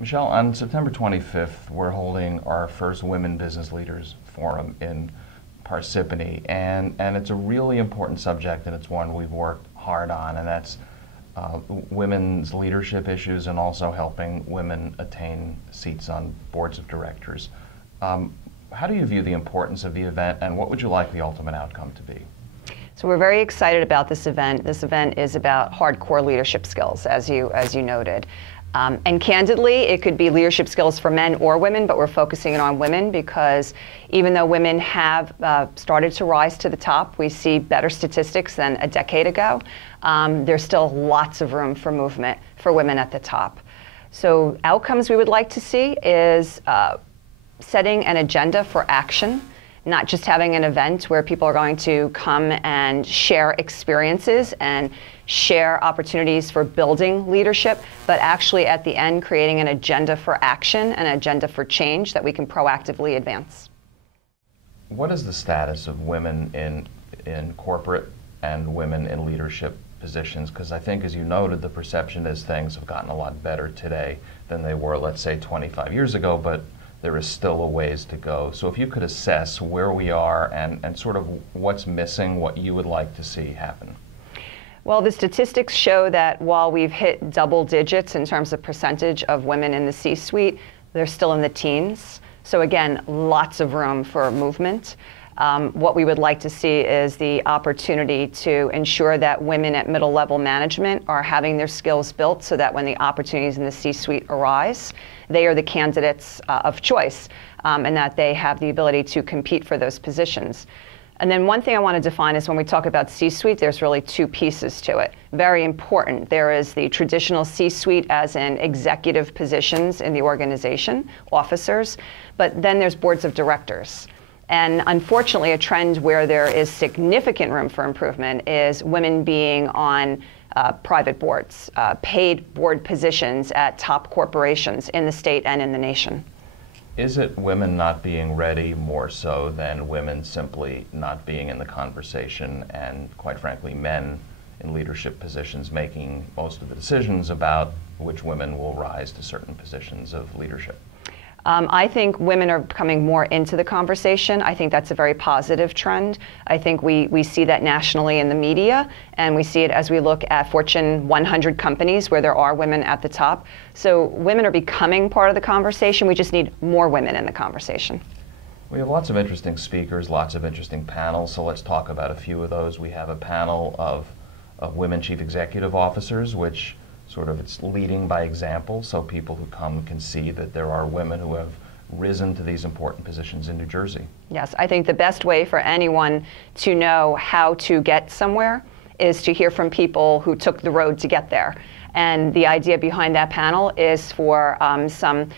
Michelle, on September 25th, we're holding our first Women Business Leaders Forum in Parsippany, and it's a really important subject, and it's one we've worked hard on, and that's women's leadership issues and also helping women attain seats on boards of directors. How do you view the importance of the event, and what would you like the ultimate outcome to be? So we're very excited about this event. This event is about hardcore leadership skills, as you noted. And candidly, it could be leadership skills for men or women, but we're focusing it on women because even though women have started to rise to the top, we see better statistics than a decade ago. There's still lots of room for movement for women at the top. So outcomes we would like to see is setting an agenda for action, not just having an event where people are going to come and share experiences and share opportunities for building leadership, but actually at the end creating an agenda for action, an agenda for change that we can proactively advance. What is the status of women in corporate and women in leadership positions? Because I think, as you noted, the perception is things have gotten a lot better today than they were, let's say, 25 years ago, but there is still a ways to go. So if you could assess where we are and sort of what's missing, what you would like to see happen. Well, the statistics show that while we've hit double digits in terms of percentage of women in the C-suite, they're still in the teens. So again, lots of room for movement. What we would like to see is the opportunity to ensure that women at middle level management are having their skills built so that when the opportunities in the C-suite arise, they are the candidates of choice and that they have the ability to compete for those positions. And then one thing I want to define is when we talk about C-suite, there's really two pieces to it. Very important. There is the traditional C-suite as in executive positions in the organization, officers, but then there's boards of directors. And unfortunately, a trend where there is significant room for improvement is women being on private boards, paid board positions at top corporations in the state and in the nation. Is it women not being ready more so than women simply not being in the conversation and, quite frankly, men in leadership positions making most of the decisions about which women will rise to certain positions of leadership? I think women are coming more into the conversation. I think that's a very positive trend. I think we see that nationally in the media, and we see it as we look at Fortune 100 companies where there are women at the top. So women are becoming part of the conversation. We just need more women in the conversation. We have lots of interesting speakers, lots of interesting panels, so let's talk about a few of those. We have a panel of women chief executive officers, which sort of it's leading by example, so people who come can see that there are women who have risen to these important positions in New Jersey. Yes, I think the best way for anyone to know how to get somewhere is to hear from people who took the road to get there. And the idea behind that panel is for some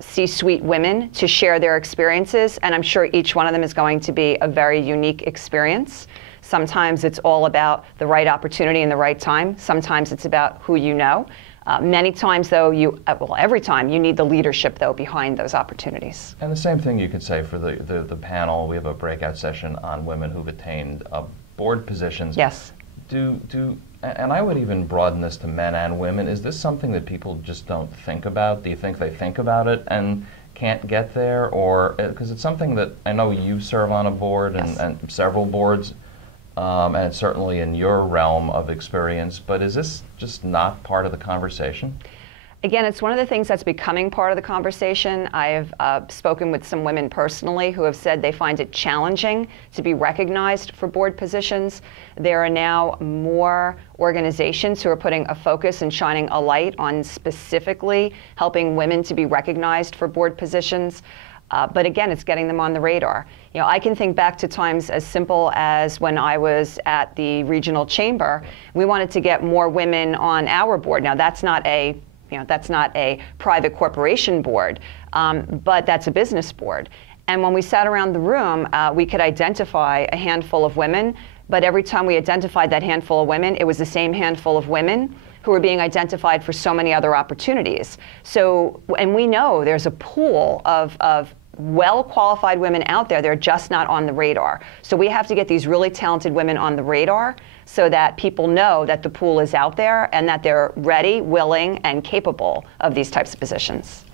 C-suite women to share their experiences, and I'm sure each one of them is going to be a very unique experience. Sometimes it's all about the right opportunity and the right time. Sometimes it's about who you know. Many times, though, every time, you need the leadership, though, behind those opportunities. And the same thing you could say for the panel. We have a breakout session on women who've attained board positions. Yes. And I would even broaden this to men and women. Is this something that people just don't think about? Do you think they think about it and can't get there? Or, because it's something that I know you serve on a board Yes. and several boards. And it's certainly in your realm of experience, but is this just not part of the conversation? Again, it's one of the things that's becoming part of the conversation. I have spoken with some women personally who have said they find it challenging to be recognized for board positions. There are now more organizations who are putting a focus and shining a light on specifically helping women to be recognized for board positions. But again, it's getting them on the radar. You know, I can think back to times as simple as when I was at the regional chamber. We wanted to get more women on our board. Now, that's not a private corporation board, but that's a business board. And when we sat around the room, we could identify a handful of women. But every time we identified that handful of women, it was the same handful of women who are being identified for so many other opportunities. So, and we know there's a pool of well-qualified women out there. They're just not on the radar. So we have to get these really talented women on the radar so that people know that the pool is out there and that they're ready, willing, and capable of these types of positions.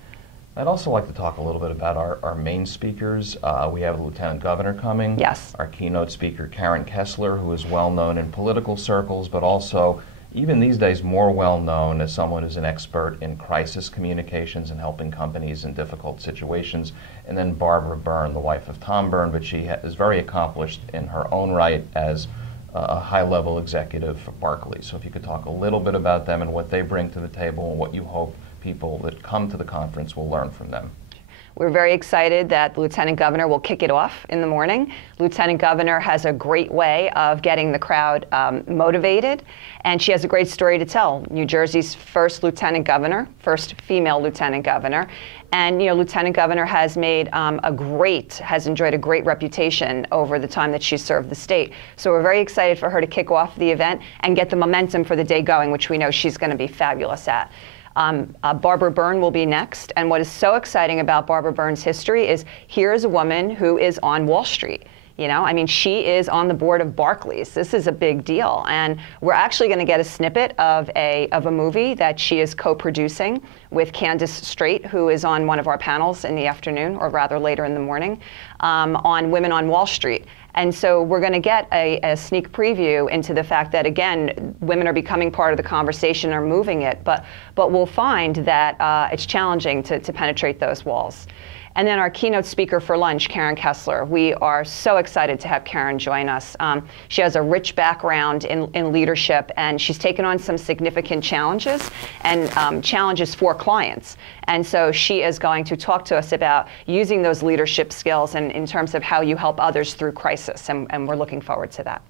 I'd also like to talk a little bit about our main speakers. We have a Lieutenant Governor coming. Yes. Our keynote speaker, Karen Kessler, who is well known in political circles, but also even these days more well known as someone who's an expert in crisis communications and helping companies in difficult situations. And then Barbara Byrne, the wife of Tom Byrne, but she is very accomplished in her own right as a high-level executive for Barclays. So if you could talk a little bit about them and what they bring to the table and what you hope people that come to the conference will learn from them. We're very excited that the Lieutenant Governor will kick it off in the morning. Lieutenant Governor has a great way of getting the crowd motivated, and she has a great story to tell. New Jersey's first Lieutenant Governor, first female Lieutenant Governor, and Lieutenant Governor has made has enjoyed a great reputation over the time that she's served the state. So we're very excited for her to kick off the event and get the momentum for the day going, which we know she's going to be fabulous at. Barbara Byrne will be next, and what is so exciting about Barbara Byrne's history is here's a woman who is on Wall Street. She is on the board of Barclays. This is a big deal, and we're actually going to get a snippet of a movie that she is co-producing with Candace Strait, who is on one of our panels in the afternoon, or rather later in the morning, on Women on Wall Street. And so we're going to get a sneak preview into the fact that, again, women are becoming part of the conversation, are moving it, but we'll find that it's challenging to penetrate those walls. And then our keynote speaker for lunch, Karen Kessler. We are so excited to have Karen join us. She has a rich background in leadership, and she's taken on some significant challenges and challenges for clients. And so she is going to talk to us about using those leadership skills and in terms of how you help others through crisis, and we're looking forward to that.